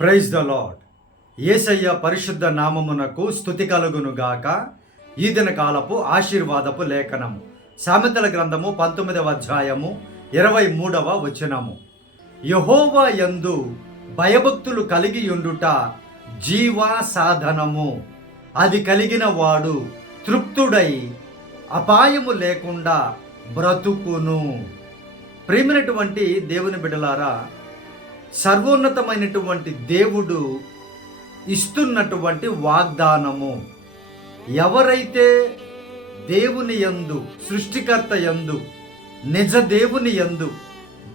Praise the lord ఏసయ్య పరిశుద్ధ నామమునకు స్థుతి కలుగునుగాక ఈ దిన కాలపు ఆశీర్వాదపు లేఖనము. సామెతల గ్రంథము పంతొమ్మిదవ అధ్యాయము ఇరవై మూడవ వచనము. యహోవా యందు భయభక్తులు కలిగి ఉండుట జీవా సాధనము. అది కలిగిన వాడు తృప్తుడై అపాయము లేకుండా బ్రతుకును. ప్రేమినటువంటి దేవుని బిడలారా సర్వోన్నతమైనటువంటి దేవుడు ఇస్తున్నటువంటి వాగ్దానము. ఎవరైతే దేవుని యందు సృష్టికర్త యందు నిజ దేవుని యందు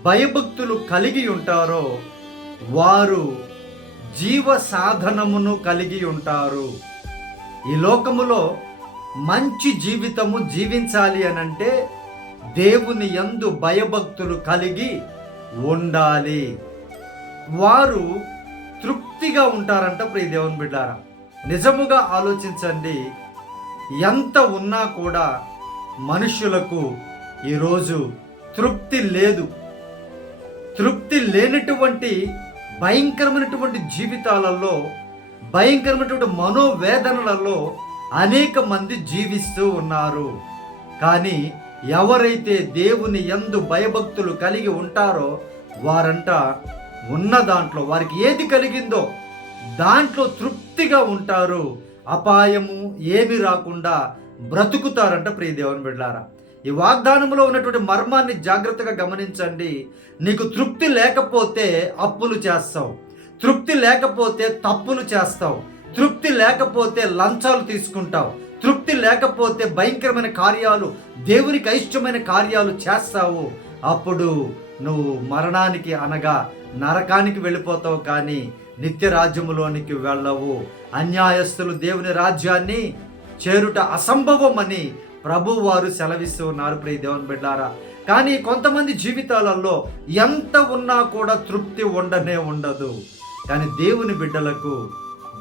భయభక్తులు కలిగి ఉంటారో వారు జీవ సాధనమును కలిగి ఉంటారు. ఈ లోకములో మంచి జీవితము జీవించాలి అనంటే దేవుని యందు భయభక్తులు కలిగి ఉండాలి. వారు తృప్తిగా ఉంటారంట ప్రియ దేవుని బిడ్డారా. నిజముగా ఆలోచించండి. ఎంత ఉన్నా కూడా మనుషులకు ఈరోజు తృప్తి లేదు. తృప్తి లేనటువంటి భయంకరమైనటువంటి జీవితాలలో భయంకరమైనటువంటి మనోవేదనలలో అనేక మంది జీవిస్తూ ఉన్నారు. కానీ ఎవరైతే దేవుని ఎందు భయభక్తులు కలిగి ఉంటారో వారంట ఉన్న దాంట్లో వారికి ఏది కలిగిందో దాంట్లో తృప్తిగా ఉంటారు. అపాయము ఏమి రాకుండా బ్రతుకుతారంట ప్రియదేవుని బిడ్డారా ఈ వాగ్దానంలో ఉన్నటువంటి మర్మాన్ని జాగ్రత్తగా గమనించండి. నీకు తృప్తి లేకపోతే అప్పులు చేస్తావు. తృప్తి లేకపోతే తప్పులు చేస్తావు. తృప్తి లేకపోతే లంచాలు తీసుకుంటావు. తృప్తి లేకపోతే భయంకరమైన కార్యాలు దేవునికి అయిష్టమైన కార్యాలు చేస్తావు. అప్పుడు నువ్వు మరణానికి అనగా నరకానికి వెళ్ళిపోతావు కానీ నిత్య రాజ్యములోనికి వెళ్ళవు. అన్యాయస్తులు దేవుని రాజ్యాన్ని చేరుట అసంభవమని ప్రభు వారు సెలవిస్తూ ఉన్నారు. ప్రియ దేవుని బిడ్డారా కానీ కొంతమంది జీవితాలలో ఎంత ఉన్నా కూడా తృప్తి ఉండనే ఉండదు. కానీ దేవుని బిడ్డలకు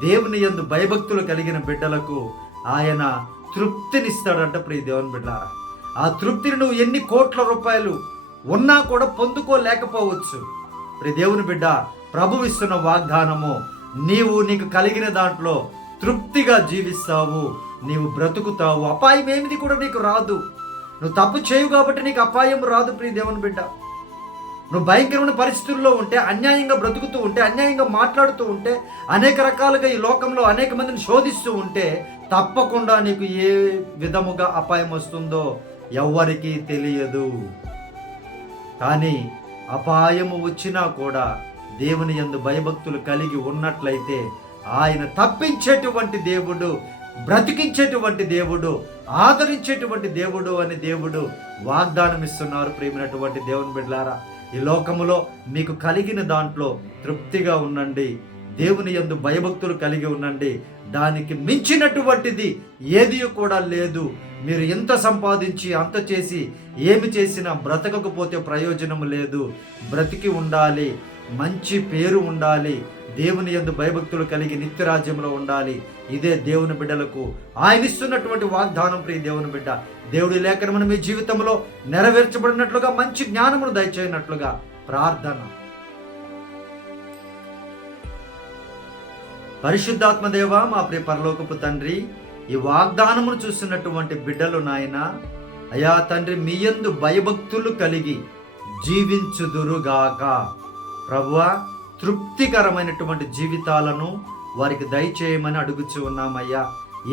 దేవుని యందు భయభక్తులు కలిగిన బిడ్డలకు ఆయన తృప్తినిస్తాడంట ప్రియ దేవుని బిడ్డారా. ఆ తృప్తిని నువ్వు ఎన్ని కోట్ల రూపాయలు ఉన్నా కూడా పొందుకోలేకపోవచ్చు. ప్రియ దేవుని బిడ్డ ప్రభు ఇస్తున్న వాగ్దానము నీవు నీకు కలిగిన దాంట్లో తృప్తిగా జీవిస్తావు నీవు బ్రతుకుతావు. అపాయం ఏమిది కూడా నీకు రాదు. నువ్వు తప్పు చేయవు కాబట్టి నీకు అపాయం రాదు ప్రియ దేవుని బిడ్డ. నువ్వు భయంకరమైన పరిస్థితుల్లో ఉంటే అన్యాయంగా బ్రతుకుతూ ఉంటే అన్యాయంగా మాట్లాడుతూ ఉంటే అనేక రకాలుగా ఈ లోకంలో అనేక మందిని శోధిస్తూ ఉంటే తప్పకుండా నీకు ఏ విధముగా అపాయం వస్తుందో ఎవ్వరికీ తెలియదు. కానీ అపాయము వచ్చినా కూడా దేవుని యందు భయభక్తులు కలిగి ఉన్నట్లయితే ఆయన తప్పించేటువంటి దేవుడు బ్రతికించేటువంటి దేవుడు ఆదరించేటువంటి దేవుడు అని దేవుడు వాగ్దానం ఇస్తున్నారు ప్రేమినటువంటి దేవుని బిడ్డలారా ఈ లోకములో మీకు కలిగిన దాంట్లో తృప్తిగా ఉండండి. దేవుని యందు భయభక్తులు కలిగి ఉండండి. దానికి మించినటువంటిది ఏది కూడా లేదు. మీరు ఎంత సంపాదించి అంత చేసి ఏమి చేసినా బ్రతకకపోతే ప్రయోజనం లేదు. బ్రతికి ఉండాలి. మంచి పేరు ఉండాలి. దేవుని యందు భయభక్తులు కలిగి నిత్యరాజ్యంలో ఉండాలి. ఇదే దేవుని బిడ్డలకు ఆయన ఇస్తున్నటువంటి వాగ్దానం ప్రియ దేవుని బిడ్డ. దేవుడి లేఖనమును మీ జీవితంలో నెరవేర్చబడినట్లుగా మంచి జ్ఞానమును దయచేయనట్లుగా ప్రార్థన. పరిశుద్ధాత్మ దేవ మా ప్రియ పరలోకపు తండ్రి ఈ వాగ్దానమును చూస్తున్నటువంటి బిడ్డలు నాయన అయా తండ్రి మీ యందు భయభక్తులు కలిగి జీవించుదురుగాక. ప్రభువా తృప్తికరమైనటువంటి జీవితాలను వారికి దయచేయమని అడుగుచు ఉన్నామయ్యా.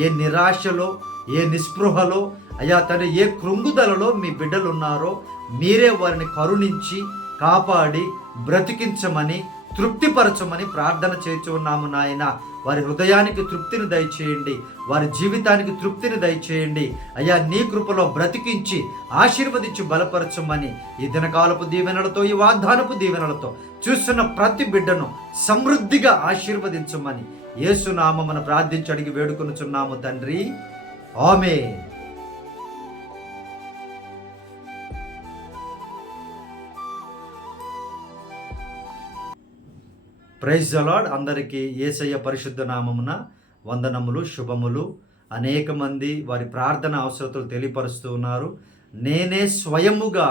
ఏ నిరాశలో ఏ నిస్పృహలో అయ్యా తండ్రి ఏ కృంగుదలలో మీ బిడ్డలు ఉన్నారో మీరే వారిని కరుణించి కాపాడి బ్రతికించమని తృప్తిపరచమని ప్రార్థన చేస్తూ ఉన్నాము నాయన. వారి హృదయానికి తృప్తిని దయచేయండి. వారి జీవితానికి తృప్తిని దయచేయండి. అయ్యా నీ కృపలో బ్రతికించి ఆశీర్వదించి బలపరచమని ఈ దినకాలపు దీవెనలతో ఈ వాగ్దానపు దీవెనలతో చూస్తున్న ప్రతి బిడ్డను సమృద్ధిగా ఆశీర్వదించమని యేసునామమును ప్రార్థించి అడిగి వేడుకొనుచున్నాము తండ్రి. ఆమె ప్రైజ్ అలాడ్ అందరికీ ఏసయ్య పరిశుద్ధ నామమున వందనములు శుభములు. అనేక మంది వారి ప్రార్థన అవసరతలు తెలియపరుస్తూ ఉన్నారు. నేనే స్వయముగా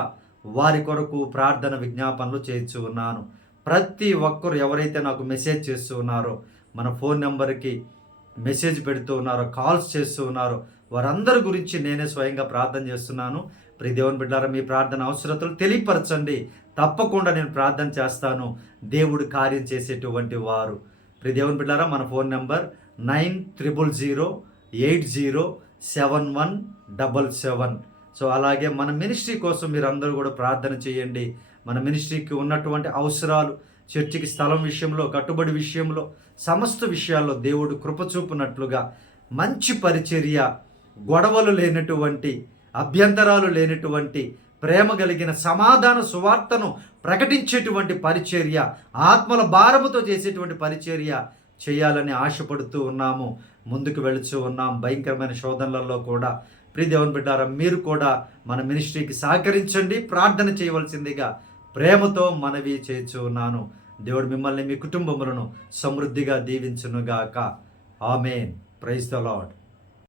వారి కొరకు ప్రార్థన విజ్ఞాపనలు చేస్తూ ఉన్నాను. ప్రతి ఒక్కరు ఎవరైతే నాకు మెసేజ్ చేస్తూ ఉన్నారో మన ఫోన్ నెంబర్కి మెసేజ్ పెడుతూ ఉన్నారో కాల్స్ చేస్తూ ఉన్నారో వారందరి గురించి నేనే స్వయంగా ప్రార్థన చేస్తున్నాను. ప్రి దేవుని బిడ్డారా మీ ప్రార్థన అవసరతలు తెలియపరచండి. తప్పకుండా నేను ప్రార్థన చేస్తాను. దేవుడు కార్యం చేసేటువంటి వారు. ప్రి దేవుని బిడ్డారా మన phone number nine triple zero eight zero seven one double seven. So అలాగే మన మినిస్ట్రీ కోసం మీరు అందరూ కూడా ప్రార్థన చేయండి. మన మినిస్ట్రీకి ఉన్నటువంటి అవసరాలు చర్చికి స్థలం విషయంలో కట్టుబడి విషయంలో సమస్త విషయాల్లో దేవుడు కృప చూపునట్లుగా మంచి పరిచర్య గొడవలు లేనటువంటి అభ్యంతరాలు లేనటువంటి ప్రేమ కలిగిన సమాధాన సువార్తను ప్రకటించేటువంటి పరిచర్య ఆత్మల భారముతో చేసేటువంటి పరిచర్య చేయాలని ఆశపడుతూ ఉన్నాము. ముందుకు వెళుతూ ఉన్నాం. భయంకరమైన శోధనలలో కూడా. ప్రియ బిడ్డారా మీరు కూడా మన మినిస్ట్రీకి సహకరించండి. ప్రార్థన చేయవలసిందిగా ప్రేమతో మనవి చేస్తూ ఉన్నాను. దేవుడు మిమ్మల్ని మీ కుటుంబములను సమృద్ధిగా దీవించునుగాక. ఆమెన్. Praise the lord